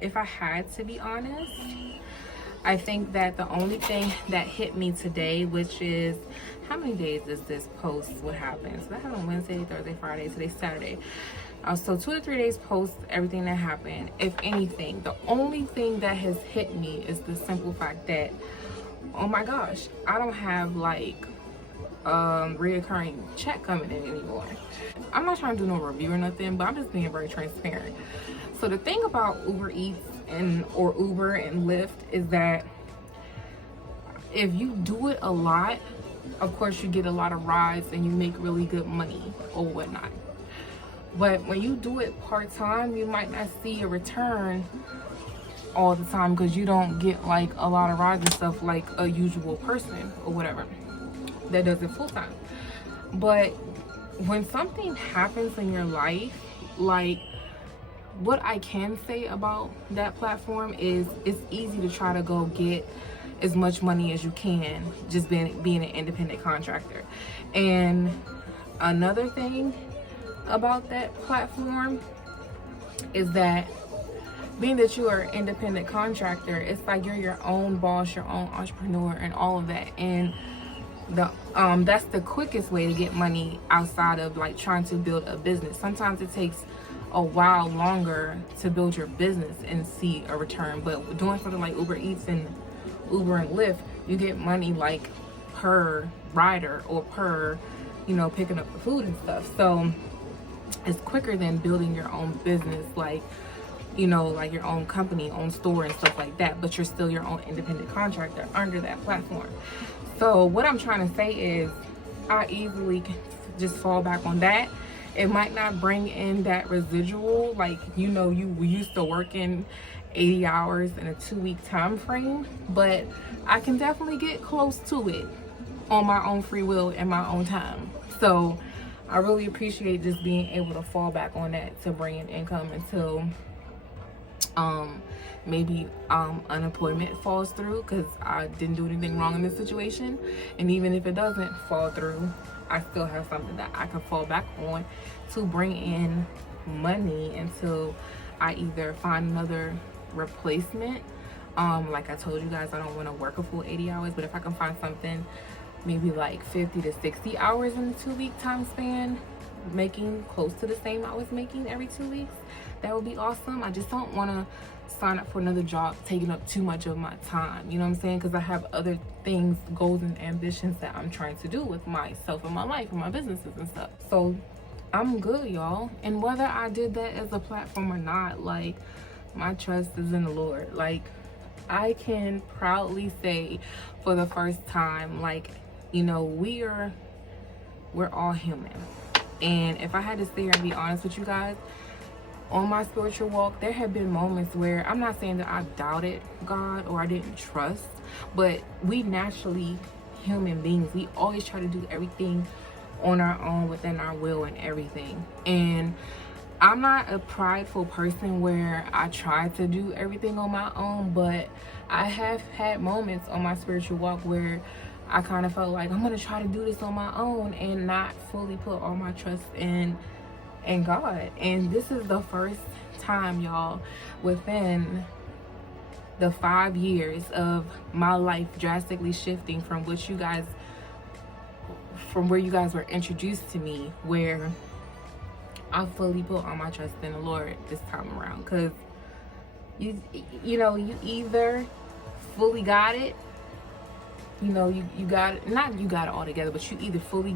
If I had to be honest, I think that the only thing that hit me today, which is, how many days is this post? What happened? So that happened on Wednesday, Thursday, Friday, today's Saturday. So 2 to 3 days post everything that happened. If anything, the only thing that has hit me is the simple fact that, oh my gosh, I don't have like reoccurring check coming in anymore. I'm not trying to do no review or nothing, but I'm just being very transparent. So the thing about Uber Eats or Uber and Lyft is that if you do it a lot, of course you get a lot of rides and you make really good money or whatnot. But when you do it part-time, you might not see a return all the time because you don't get like a lot of rides and stuff like a usual person or whatever that does it full-time. But when something happens in your life, like, what I can say about that platform is it's easy to try to go get as much money as you can just being an independent contractor. And another thing about that platform is that being that you are an independent contractor, it's like you're your own boss, your own entrepreneur, and all of that. And that's the quickest way to get money outside of like trying to build a business. Sometimes it takes a while longer to build your business and see a return, but doing something like Uber Eats and Uber and Lyft, you get money like per rider or per, you know, picking up the food and stuff. So it's quicker than building your own business, like, you know, like your own company, own store and stuff like that, but you're still your own independent contractor under that platform. So what I'm trying to say is I easily can just fall back on that. It might not bring in that residual, like, you know, you used to working 80 hours in a 2-week time frame, but I can definitely get close to it on my own free will and my own time. So I really appreciate just being able to fall back on that to bring in income until maybe unemployment falls through, because I didn't do anything wrong in this situation. And even if it doesn't fall through, I still have something that I can fall back on to bring in money until I either find another replacement. Like I told you guys, I don't want to work a full 80 hours, but if I can find something maybe like 50 to 60 hours in a 2-week time span, making close to the same I was making every 2 weeks, that would be awesome. I just don't want to sign up for another job taking up too much of my time, you know what I'm saying? Because I have other things, goals and ambitions that I'm trying to do with myself and my life and my businesses and stuff. So I'm good, y'all. And whether I did that as a platform or not, like, my trust is in the Lord. Like, I can proudly say for the first time, like, you know, we're all human. And if I had to sit here and be honest with you guys, on my spiritual walk, there have been moments where, I'm not saying that I doubted God or I didn't trust, but we naturally, human beings, we always try to do everything on our own, within our will and everything. And I'm not a prideful person where I try to do everything on my own, but I have had moments on my spiritual walk where I kind of felt like I'm gonna try to do this on my own and not fully put all my trust in God. And this is the first time, y'all, within the 5 years of my life drastically shifting from where you guys were introduced to me, where I fully put all my trust in the Lord this time around. Because you know, you either fully got it, you know, you got it, not you got it all together, but you either fully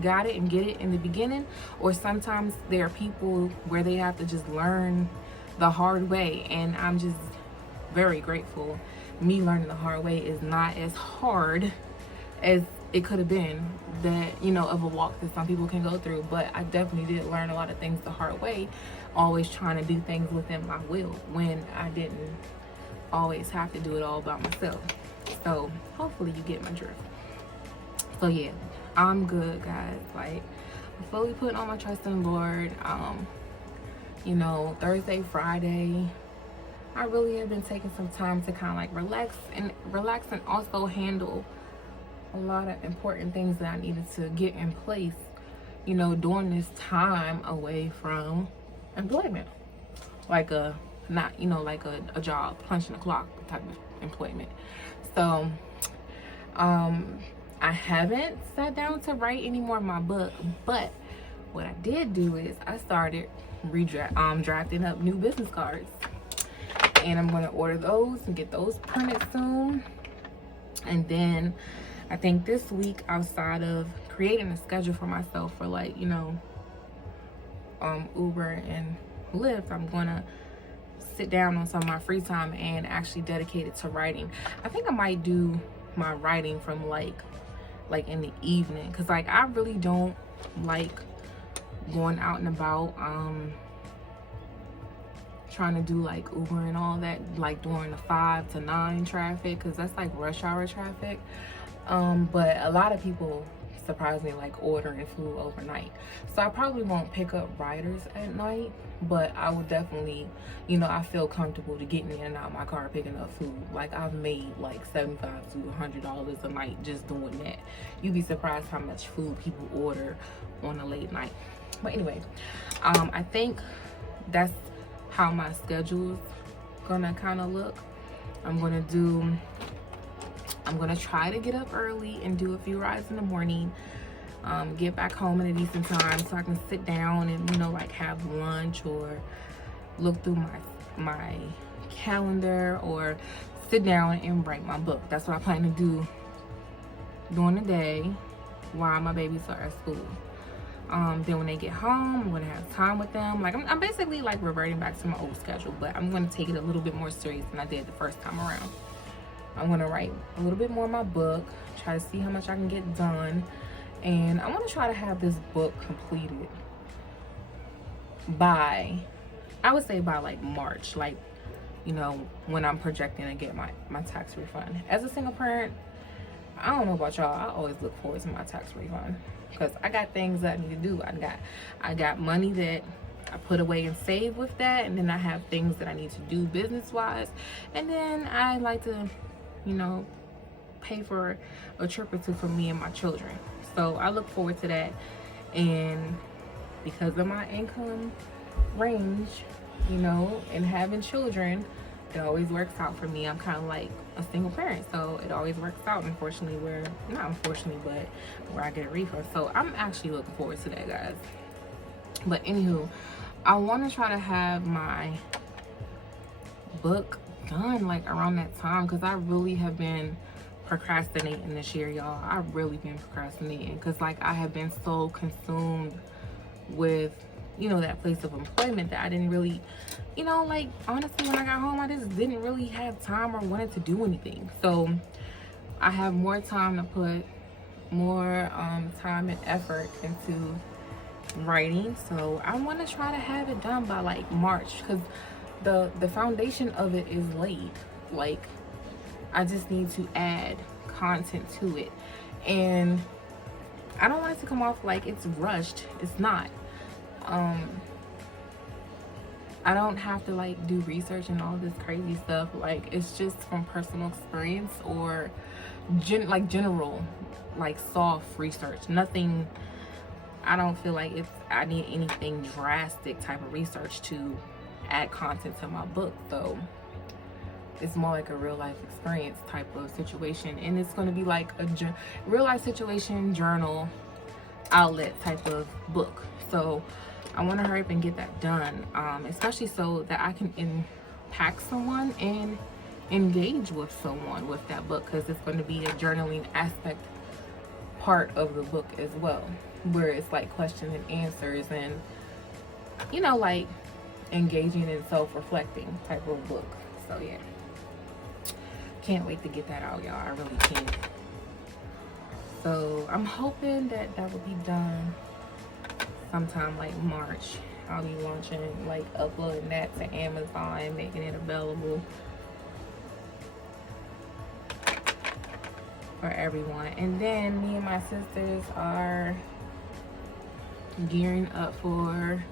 got it and get it in the beginning, or sometimes there are people where they have to just learn the hard way. And I'm just very grateful. Me learning the hard way is not as hard as it could have been, that, you know, of a walk that some people can go through. But I definitely did learn a lot of things the hard way, always trying to do things within my will when I didn't always have to do it all by myself. So hopefully you get my drift. So yeah, I'm good, guys. Like, I'm fully putting all my trust in the Lord. You know, Thursday, Friday, I really have been taking some time to kind of like relax and also handle a lot of important things that I needed to get in place, you know, during this time away from employment, like a not, you know, like a job, punching the clock type of employment. So I haven't sat down to write any more of my book, but what I did do is I started drafting up new business cards, and I'm going to order those and get those printed soon. And then I think this week, outside of creating a schedule for myself for, like, you know, Uber and Lyft, I'm going to sit down on some of my free time and actually dedicate it to writing. I think I might do my writing from like in the evening, because like I really don't like going out and about trying to do like Uber and all that, like during the 5 to 9 traffic, because that's like rush hour traffic. But a lot of people surprisingly like ordering food overnight, so I probably won't pick up riders at night, but I would definitely, you know, I feel comfortable to getting in and out of my car picking up food. Like I've made like $75 to $100 a night just doing that. You'd be surprised how much food people order on a late night. But anyway, I think that's how my schedule's gonna kind of look. I'm gonna try to get up early and do a few rides in the morning, get back home at a decent time so I can sit down and, you know, like have lunch or look through my calendar or sit down and write my book. That's what I plan to do during the day while my babies are at school. Then when they get home, I'm gonna have time with them. Like I'm basically like reverting back to my old schedule, but I'm gonna take it a little bit more serious than I did the first time around. I'm gonna write a little bit more in my book, try to see how much I can get done, and I want to try to have this book completed by, I would say by like March, like, you know, when I'm projecting to get my tax refund. As a single parent, I don't know about y'all, I always look forward to my tax refund because I got things that I need to do. I got money that I put away and save with that, and then I have things that I need to do business wise, and then I like to, you know, pay for a trip or two for me and my children. So I look forward to that, and because of my income range, you know, and having children, it always works out for me. I'm kind of like a single parent, so it always works out, unfortunately, not unfortunately, but where I get a refund. So I'm actually looking forward to that, guys. But anywho, I want to try to have my book done like around that time, because I really have been procrastinating this year, y'all. I've really been procrastinating because like I have been so consumed with, you know, that place of employment that I didn't really, you know, like honestly, when I got home, I just didn't really have time or wanted to do anything. So I have more time to put more time and effort into writing. So I want to try to have it done by like March, because the foundation of it is laid. Like I just need to add content to it, and I don't want it to come off like it's rushed. It's not. I don't have to like do research and all this crazy stuff. Like it's just from personal experience or general like soft research. Nothing. I don't feel like I need anything drastic type of research to add content to my book, though. It's more like a real life experience type of situation, and it's going to be like a real life situation journal outlet type of book. So I want to hurry up and get that done, especially so that I can impact someone and engage with someone with that book, because it's going to be a journaling aspect part of the book as well, where it's like questions and answers and, you know, like engaging and self-reflecting type of book. So yeah, can't wait to get that out, y'all. I really can't. So I'm hoping that will be done sometime like March. I'll be launching, like uploading that to Amazon, making it available for everyone. And then me and my sisters are gearing up for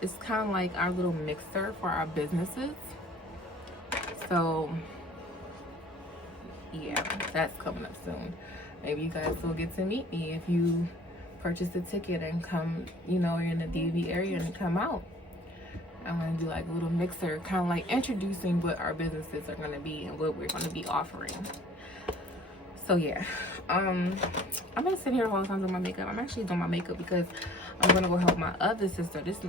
it's kind of like our little mixer for our businesses. So yeah, that's coming up soon. Maybe you guys will get to meet me if you purchase a ticket and come, you know, you're in the DV area and come out. I'm gonna do like a little mixer, kind of like introducing what our businesses are gonna be and what we're gonna be offering. So yeah, I'm gonna sit here all the time doing my makeup. I'm actually doing my makeup because I'm gonna go help my other sister. This is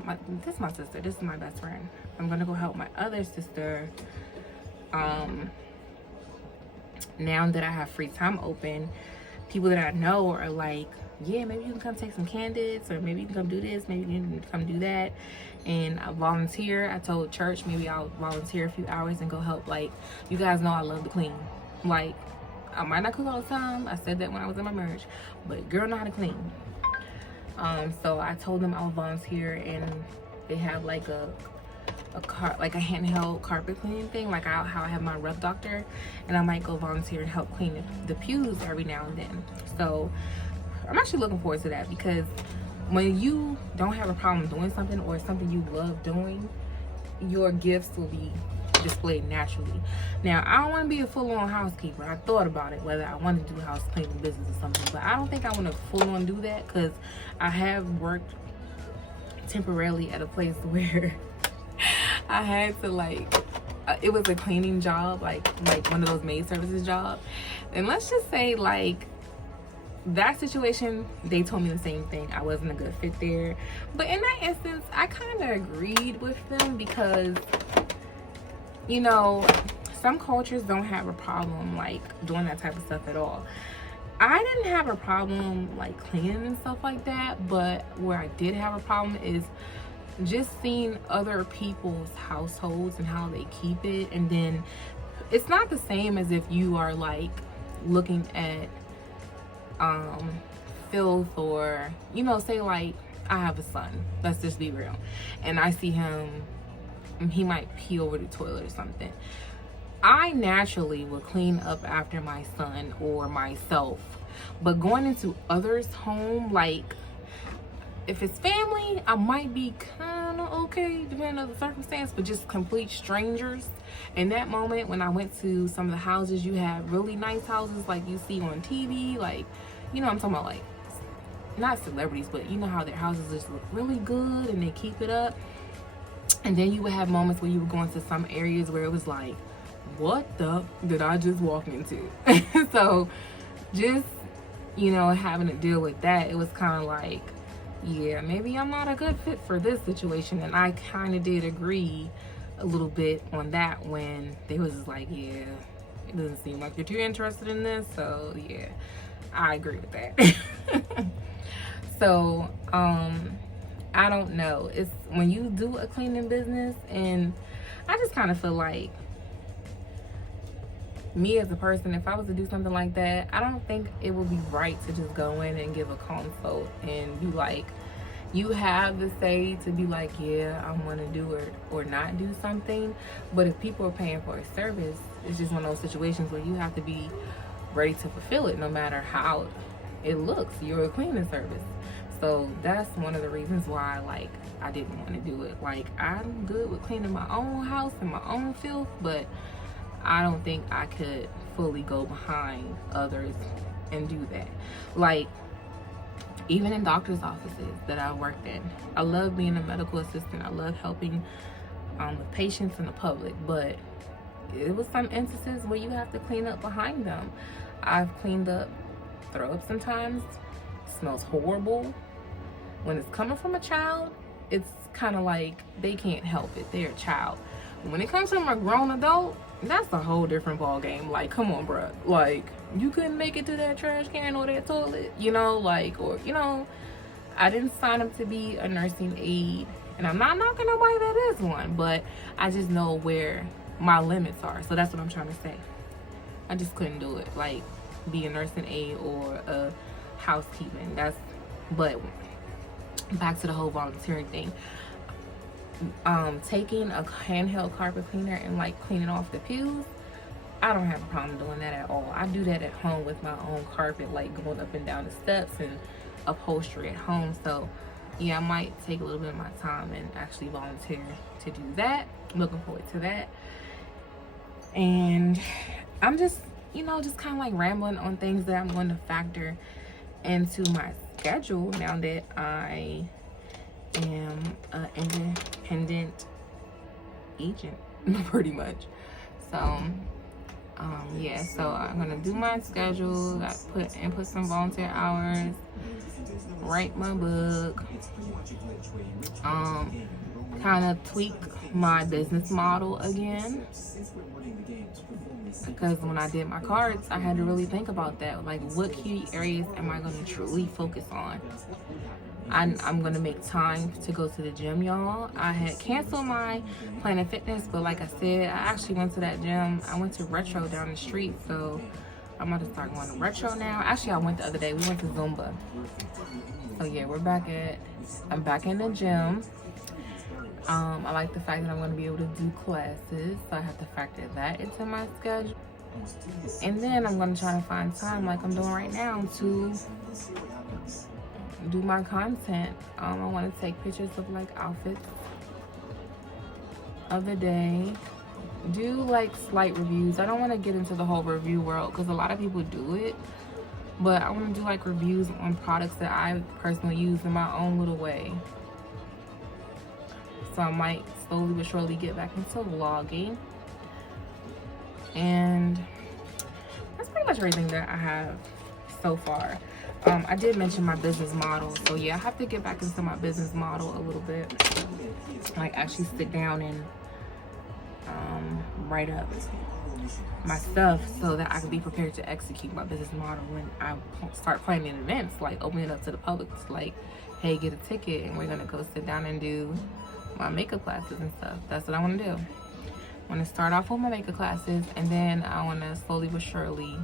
my sister. This is my best friend. I'm gonna go help my other sister. Now that I have free time open, people that I know are like, yeah, maybe you can come take some candidates, or maybe you can come do this, maybe you can come do that. And I volunteer. I told church maybe I'll volunteer a few hours and go help. Like, you guys know I love to clean. Like, I might not cook all the time. I said that when I was in my marriage, but girl know how to clean. So I told them I'll volunteer, and they have like a handheld carpet cleaning thing, like how I have my rep doctor, and I might go volunteer and help clean the pews every now and then. So I'm actually looking forward to that, because when you don't have a problem doing something or something you love doing, your gifts will be displayed naturally. Now, I don't want to be a full-on housekeeper. I thought about it, whether I want to do house cleaning business or something, but I don't think I want to full-on do that, because I have worked temporarily at a place where I had to it was a cleaning job, like one of those maid services jobs. And let's just say, like, that situation, they told me the same thing. I wasn't a good fit there. But in that instance, I kind of agreed with them, because, you know, some cultures don't have a problem like doing that type of stuff at all. I didn't have a problem like cleaning and stuff like that, but where I did have a problem is just seeing other people's households and how they keep it. And then it's not the same as if you are like looking at filth, or, you know, say like I have a son, let's just be real, and I see him, he might pee over the toilet or something. I naturally will clean up after my son or myself. But going into others' home, like if it's family, I might be kind of okay depending on the circumstance, but just complete strangers. In that moment, when I went to some of the houses, you have really nice houses like you see on TV, like, you know, I'm talking about like, not celebrities, but you know how their houses just look really good and they keep it up. And then you would have moments where you were going to some areas where it was like, what the did I just walk into? So just, you know, having to deal with that, it was kind of like, yeah, maybe I'm not a good fit for this situation. And I kind of did agree a little bit on that when they was just like, yeah, it doesn't seem like you're too interested in this. So yeah, I agree with that. So I don't know, it's when you do a cleaning business, and I just kind of feel like, me as a person, if I was to do something like that, I don't think it would be right to just go in and give a consult and be like, you have the say to be like, yeah, I want to do it or not do something. But if people are paying for a service, it's just one of those situations where you have to be ready to fulfill it no matter how it looks. You're a cleaning service. So that's one of the reasons why, like, I didn't want to do it. Like, I'm good with cleaning my own house and my own filth, but I don't think I could fully go behind others and do that. Like, even in doctor's offices that I worked in, I love being a medical assistant. I love helping with patients and the public, but it was some instances where you have to clean up behind them. I've cleaned up throw up sometimes. It smells horrible. When it's coming from a child, it's kind of like they can't help it. They're a child. When it comes from a grown adult, that's a whole different ball game. Like, come on, bruh. Like, you couldn't make it to that trash can or that toilet, you know, like, or, you know, I didn't sign up to be a nursing aide, and I'm not knocking nobody that is one, but I just know where my limits are. So that's what I'm trying to say. I just couldn't do it, like, be a nursing aide or a housekeeping. But back to the whole volunteering thing. Taking a handheld carpet cleaner and like cleaning off the pews, I don't have a problem doing that at all. I do that at home with my own carpet, like going up and down the steps and upholstery at home. So yeah, I might take a little bit of my time and actually volunteer to do that. Looking forward to that. And I'm just, you know, just kind of like rambling on things that I'm going to factor into my schedule now that I am an independent agent pretty much. So yeah, so I'm gonna do my schedule, put some volunteer hours, write my book, kind of tweak my business model again, because when I did my cards, I had to really think about that. Like, what key areas am I going to truly focus on? I'm going to make time to go to the gym, y'all. I had canceled my Planet Fitness, but like I said, I actually went to that gym. I went to Retro down the street, so I'm going to start going to Retro now. Actually, I went the other day. We went to Zumba. So yeah, I'm back in the gym. I like the fact that I'm going to be able to do classes, so I have to factor that into my schedule. And then I'm going to try to find time, like I'm doing right now, to do my content. I want to take pictures of like outfits of the day, do like slight reviews. I don't want to get into the whole review world because a lot of people do it, but I want to do like reviews on products that I personally use in my own little way. So I might slowly but surely get back into vlogging. And that's pretty much everything that I have so far. I did mention my business model. So yeah, I have to get back into my business model a little bit. Like actually sit down and write up my stuff so that I can be prepared to execute my business model when I start planning events, like opening it up to the public. It's like, hey, get a ticket and we're gonna go sit down and do my makeup classes and stuff. That's what I want to do. I want to start off with my makeup classes, and then I want to slowly but surely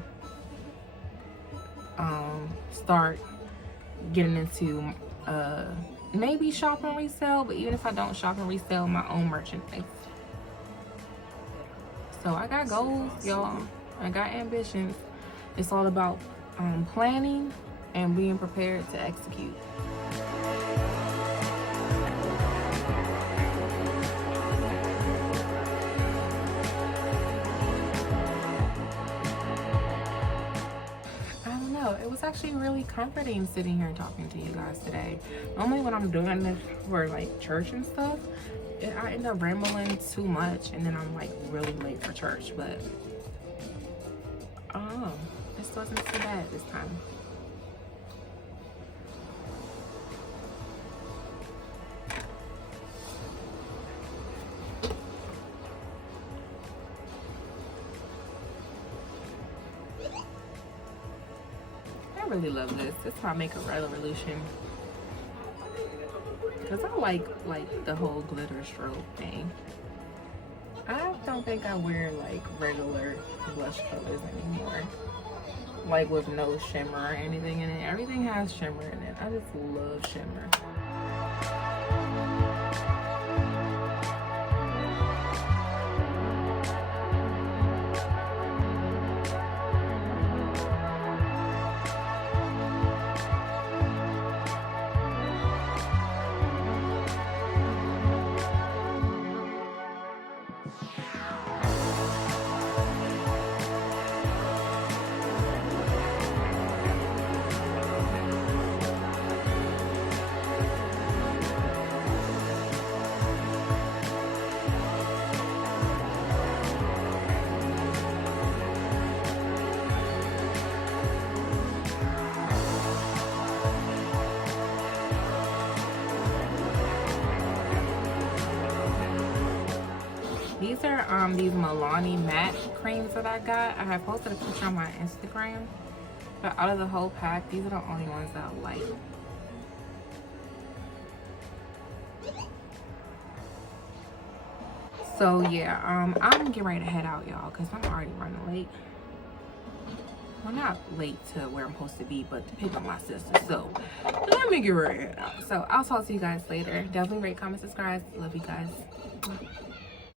start getting into maybe shop and resell, but even if I don't shop and resell, my own merchandise. So I got goals, y'all. I got ambitions. It's all about planning and being prepared to execute. It was actually really comforting sitting here talking to you guys today. Normally when I'm doing this for like church and stuff, I end up rambling too much and then I'm like really late for church. But oh, this wasn't too bad this time. I really love this. This is my makeup revolution. Because I like the whole glitter strobe thing. I don't think I wear like regular blush colors anymore. Like with no shimmer or anything in it. Everything has shimmer in it. I just love shimmer. These are these Milani matte creams that I got. I have posted a picture on my Instagram. But out of the whole pack, these are the only ones that I like. So yeah, I'm getting ready to head out, y'all, because I'm already running late. Well, not late to where I'm supposed to be, but to pick up my sister. So let me get ready to head out. So I'll talk to you guys later. Definitely rate, comment, subscribe. Love you guys.